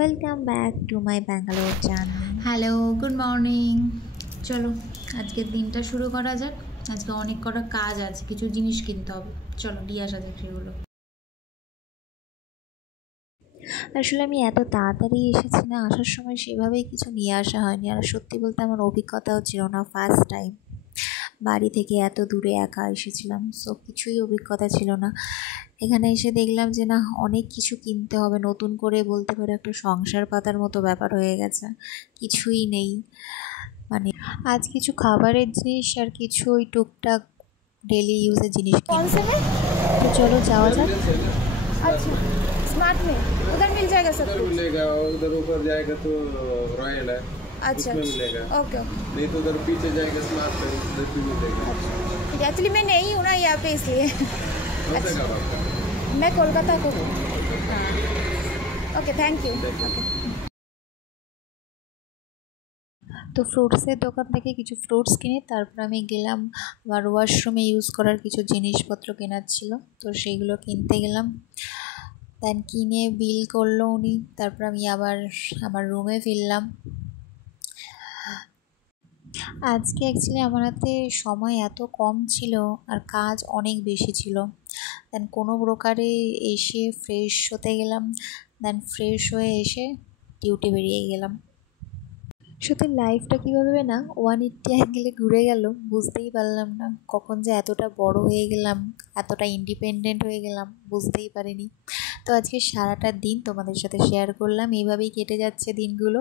Welcome back to my Bangalore journey. Hello, good morning. চলো আজকের দিনটা শুরু করা যাক। আজকে অনেক কটা কাজ আছে, কিছু জিনিস কিনতে হবে। চলো নিয়ে আসা যাক সেগুলো। আসলে আমি এত তাড়াতাড়ি এসেছি না, আসার সময় সেভাবেই কিছু নিয়ে আসা হয়নি। আর সত্যি বলতে আমার অভিজ্ঞতাও ছিল না, ফার্স্ট টাইম বাড়ি থেকে এত দূরে একা এসেছিলাম, সো কিছুই অভিজ্ঞতা ছিল না। এখানে এসে দেখলাম যে না, অনেক কিছু কিনতে হবে, নতুন করে বলতে পারো একটা সংসার পাতার মতো ব্যাপার হয়ে গেছে। কিছুই নেই, মানে আজ কিছু খাবারের জিনিস আর কিছু ওই টুকটাক डेली यूज़ जिनिस कौन से में? तो चलो जावा जाक। अच्छा, स्मार्ट में उधर मिल जाएगा सब उधर कुछ। मिलेगा, उधर ऊपर जाएगा तो रॉयल है, अच्छा उसमें मिलेगा। Okay okay. नहीं तो उधर पीछे जाएगा स्मार्ट है, उधर भी मिलेगा। एक्चुअली मैं नहीं हूँ ना यहाँ पे, इसलिए। कौन सा काम आपका? मैं कोलकाता को हूँ। हाँ ओके, थैंक यू। ओके। তো ফ্রুটসের দোকান থেকে কিছু ফ্রুটস কিনে তারপর আমি গেলাম আমার ওয়াশরুমে ইউজ করার কিছু জিনিসপত্র কেনার ছিল, তো সেইগুলো কিনতে গেলাম। দেন কিনে বিল করলো উনি, তারপর আমি আবার আমার রুমে ফিরলাম। আজকে অ্যাকচুয়ালি আমার হাতে সময় এত কম ছিল আর কাজ অনেক বেশি ছিল। দেন কোনো প্রকারে এসে ফ্রেশ হতে গেলাম, দেন ফ্রেশ হয়ে এসে ডিউটি বেরিয়ে গেলাম। সত্যি লাইফটা কীভাবে না 180 অ্যাঙ্গেলে ঘুরে গেল, বুঝতেই পারলাম না কখন যে এতটা বড় হয়ে গেলাম, এতটা ইন্ডিপেন্ডেন্ট হয়ে গেলাম, বুঝতেই পারিনি। তো আজকে সারাটা দিন তোমাদের সাথে শেয়ার করলাম, এইভাবেই কেটে যাচ্ছে দিনগুলো।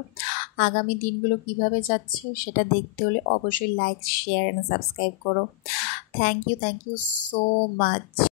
আগামী দিনগুলো কিভাবে যাচ্ছে সেটা দেখতে হলে অবশ্যই লাইক, শেয়ার অ্যান্ড সাবস্ক্রাইব করো। Thank you so much.